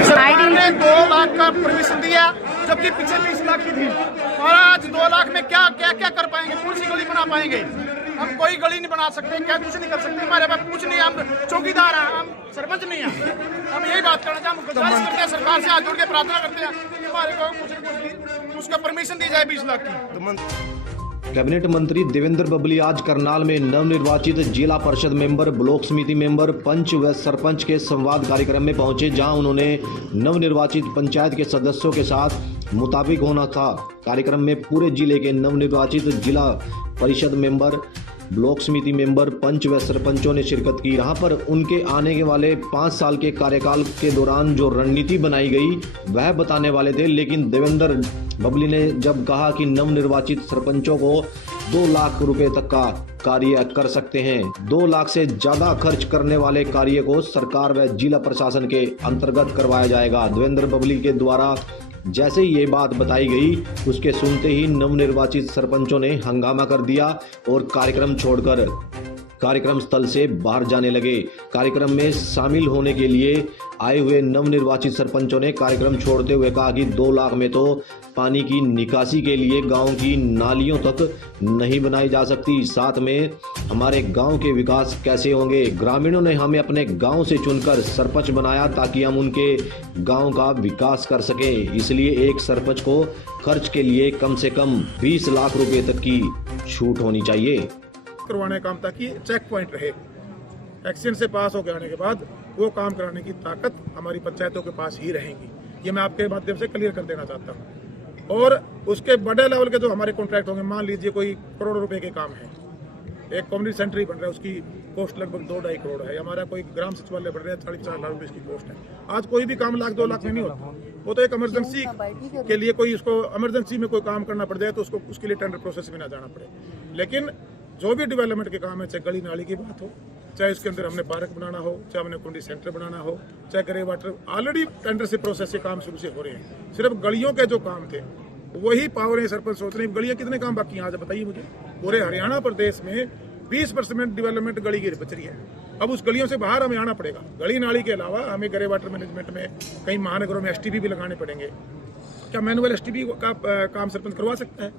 सरकार ने 2 लाख का परमिशन दिया, जबकि पीछे 20 लाख की थी। और आज 2 लाख में क्या क्या क्या कर पाएंगे? कौन सी गली बना पाएंगे? हम कोई गली नहीं बना सकते, क्या कुछ नहीं कर सकते। हमारे पास कुछ नहीं, हम चौकीदार हैं, हम सरपंच नहीं हैं। हम यही बात करना चाहते हैं, हम गुजारिश करते हैं सरकार से, हाथ जोड़ के प्रार्थना करते हैं कि हमारे को कुछ न कुछ उसका परमिशन दी जाए 20 लाख की। कैबिनेट मंत्री देवेंद्र बबली आज करनाल में नवनिर्वाचित जिला परिषद मेंबर, ब्लॉक समिति मेंबर, पंच व सरपंच के संवाद कार्यक्रम में पहुंचे, जहां उन्होंने नवनिर्वाचित पंचायत के सदस्यों के साथ मुताबिक होना था। कार्यक्रम में पूरे जिले के नवनिर्वाचित जिला परिषद मेंबर, ब्लॉक समिति मेंबर, पंच व सरपंचों ने शिरकत की। यहाँ पर उनके आने के वाले 5 साल के कार्यकाल के दौरान जो रणनीति बनाई गई वह बताने वाले थे, लेकिन देवेंद्र बबली ने जब कहा कि नवनिर्वाचित सरपंचों को 2 लाख रुपए तक का कार्य कर सकते हैं, 2 लाख से ज्यादा खर्च करने वाले कार्य को सरकार व जिला प्रशासन के अंतर्गत करवाया जाएगा। देवेंद्र बबली के द्वारा जैसे ही ये बात बताई गई, उसके सुनते ही नवनिर्वाचित सरपंचों ने हंगामा कर दिया और कार्यक्रम छोड़कर कार्यक्रम स्थल से बाहर जाने लगे। कार्यक्रम में शामिल होने के लिए आए हुए नवनिर्वाचित सरपंचों ने कार्यक्रम छोड़ते हुए कहा कि 2 लाख में तो पानी की निकासी के लिए गांव की नालियों तक नहीं बनाई जा सकती, साथ में हमारे गांव के विकास कैसे होंगे। ग्रामीणों ने हमें अपने गांव से चुनकर सरपंच बनाया ताकि हम उनके गांव का विकास कर सकें, इसलिए एक सरपंच को खर्च के लिए कम से कम 20 लाख रुपए तक की छूट होनी चाहिए। करवाने काम ताकि चेक पॉइंट रहे, एक्शन से पास होकर आने के बाद वो काम कराने की ताकत हमारी पंचायतों के पास ही रहेगी। ये मैं आपके माध्यम से क्लियर कर देना चाहता हूँ। और उसके बड़े लेवल के जो हमारे कॉन्ट्रैक्ट होंगे, मान लीजिए कोई करोड़ों रुपए के काम है, एक कम्युनिटी सेंटर ही बन रहा है, उसकी कॉस्ट लगभग 2-2.5 करोड़ है। हमारा कोई ग्राम सचिवालय बन रहा है, 40-50 लाख रुपए इसकी कॉस्ट है। आज कोई भी काम 1-2 लाख में नहीं होता, वो तो एक इमरजेंसी के लिए कोई उसको इमरजेंसी में कोई काम करना पड़ जाए तो उसको उसके लिए टेंडर प्रोसेस में ना जाना पड़े। लेकिन जो भी डेवलपमेंट के काम है, चाहे गली नाली की बात हो, चाहे उसके अंदर हमने पार्क बनाना हो, चाहे हमने कम्युनिटी सेंटर बनाना हो, चाहे ग्रे वाटर, ऑलरेडी टेंडर से प्रोसेस से काम शुरू से हो रहे हैं। सिर्फ गलियों के जो काम थे वही पावर है, सरपंच सोच रहे हैं गलियां कितने काम बाकी हैं आज बताइए मुझे। पूरे हरियाणा प्रदेश में 20% डेवलपमेंट गली की बच रही है। अब उस गलियों से बाहर हमें आना पड़ेगा। गली नाली के अलावा हमें ग्रे वाटर मैनेजमेंट में कई महानगरों में STP भी लगाने पड़ेंगे। क्या मैनुअल STP का काम सरपंच करवा सकता है?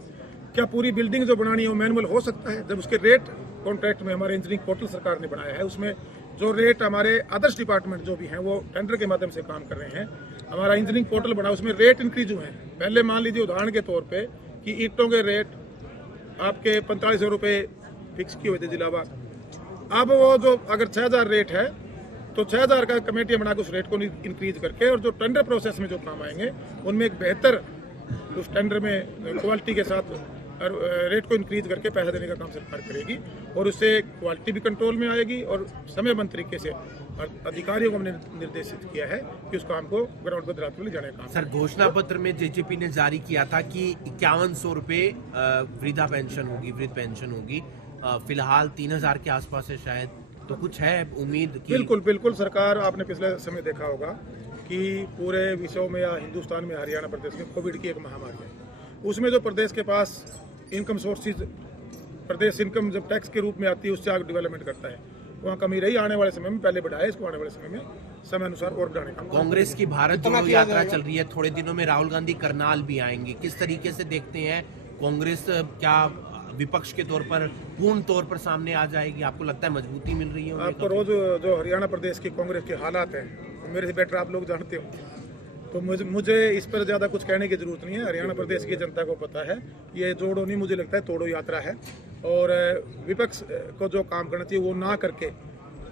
क्या पूरी बिल्डिंग जो बनानी है वो मैनुअल हो सकता है? जब उसके रेट कॉन्ट्रैक्ट में हमारे इंजीनियरिंग पोर्टल सरकार ने बनाया है, उसमें जो रेट हमारे अदर्स डिपार्टमेंट जो भी हैं वो टेंडर के माध्यम से काम कर रहे हैं। हमारा इंजीनियरिंग पोर्टल बना, उसमें रेट इंक्रीज हुए हैं। पहले मान लीजिए उदाहरण के तौर पे कि ईंटों के रेट आपके 4500 रुपये फिक्स किए हुए थे जिलावार। अब वो जो अगर 6000 रेट है तो 6000 का कमेटी बना के उस रेट को इंक्रीज करके, और जो टेंडर प्रोसेस में जो काम आएंगे उनमें एक बेहतर उस टेंडर में क्वालिटी के साथ रेट को इंक्रीज करके पैसा देने का काम सरकार करेगी। और उससे क्वालिटी भी कंट्रोल में आएगी और समयबद्ध तरीके से अधिकारियों को हमने निर्देशित किया है कि उस काम को ग्राउंड पर रात में ले जाने का काम। सर, घोषणा पत्र में JJP ने जारी किया था कि 5100 रुपये वृद्धा पेंशन होगी, वृद्ध पेंशन होगी। फिलहाल 3000 के आसपास है शायद, तो कुछ है उम्मीद की? बिल्कुल सरकार, आपने पिछले समय देखा होगा कि पूरे विश्व में या हिंदुस्तान में हरियाणा प्रदेश में कोविड की एक महामारी है। उसमें जो प्रदेश के पास इनकम सोर्सेज, प्रदेश इनकम जब टैक्स के रूप में आती है उससे आगे डेवलपमेंट करता है, वहाँ कमी रही। आने वाले समय में पहले बढ़ाया, इसको आने वाले समय में समय अनुसार और बढ़ाने का। कांग्रेस की भारत जोड़ो यात्रा चल रही है, थोड़े दिनों में राहुल गांधी करनाल भी आएंगे। किस तरीके से देखते हैं कांग्रेस, क्या विपक्ष के तौर पर पूर्ण तौर पर सामने आ जाएगी? आपको लगता है मजबूती मिल रही है? आपको रोज जो हरियाणा प्रदेश की कांग्रेस के हालात हैं मेरे से बेटर आप लोग जानते हो, तो मुझे इस पर ज़्यादा कुछ कहने की जरूरत नहीं है। हरियाणा प्रदेश की जनता को पता है, ये जोड़ो नहीं, मुझे लगता है तोड़ो यात्रा है। और विपक्ष को जो काम करना चाहिए वो ना करके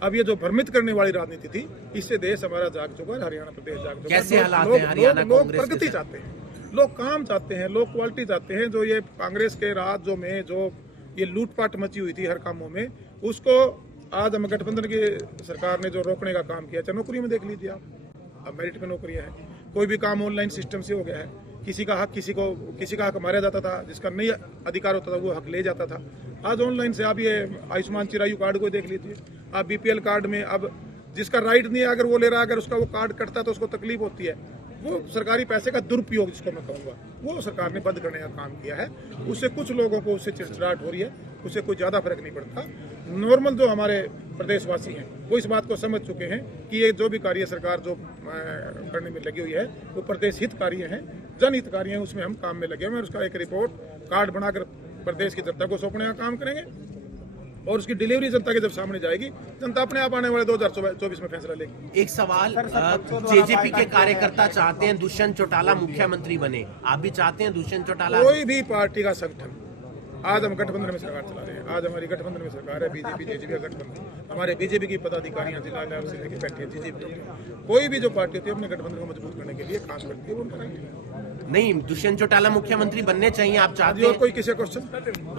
अब ये जो भ्रमित करने वाली राजनीति थी, इससे देश हमारा जाग चुका है, हरियाणा प्रदेश जाग चुका है। कैसे हालात हैं हरियाणा कांग्रेस? लोग प्रगति चाहते हैं, लोग काम चाहते हैं, लोग क्वालिटी चाहते हैं। जो ये कांग्रेस के राज्यों में जो ये लूटपाट मची हुई थी हर कामों में, उसको आज हम गठबंधन की सरकार ने जो रोकने का काम किया, चाहे नौकरी में देख लीजिए आप, अब मेरिट पे नौकरियां हैं, कोई भी काम ऑनलाइन सिस्टम से हो गया है। किसी का हक किसी का हक मारा जाता था, जिसका नहीं अधिकार होता था वो हक ले जाता था। आज ऑनलाइन से आप ये आयुष्मान चिरायु कार्ड को देख लीजिए, आप BPL कार्ड में अब जिसका राइट नहीं है अगर वो ले रहा है, अगर उसका वो कार्ड कटता है तो उसको तकलीफ होती है। वो सरकारी पैसे का दुरुपयोग जिसको मैं कहूँगा, वो सरकार ने बंद करने का काम किया है। उससे कुछ लोगों को उससे चिड़चिड़ाहट हो रही है, उससे कोई ज़्यादा फर्क नहीं पड़ता। नॉर्मल जो हमारे प्रदेशवासी हैं वो इस बात को समझ चुके हैं कि ये जो भी कार्य सरकार जो करने में लगी हुई है वो प्रदेश हित कार्य है, जनहित कार्य है, उसमें हम काम में लगे हुए हैं। उसका एक रिपोर्ट कार्ड बनाकर प्रदेश की जनता को सौंपने का काम करेंगे और उसकी डिलीवरी जनता के जब सामने जाएगी, जनता अपने आप आने वाले 2024 में फैसला लेगी। एक सवाल, जेजेपी के कार्यकर्ता चाहते हैं दुष्यंत चौटाला मुख्यमंत्री बने, आप भी चाहते हैं दुष्यंत चौटाला? कोई भी पार्टी का संगठन, आज हम गठबंधन में सरकार चला रहे हैं, आज हमारी गठबंधन में सरकार है, बीजेपी जेजेपी का गठबंधन, हमारे बीजेपी की पदाधिकारियां जिला लेवल से लेकर बैठे हैं, जेजेपी कोई भी जो पार्टी होती है अपने गठबंधन को मजबूत करने के लिए काम करती है, वो करेंगे। नहीं, दुष्यंत चौटाला मुख्यमंत्री बनने चाहिए, आप चाहते और हैं? कोई किसी क्वेश्चन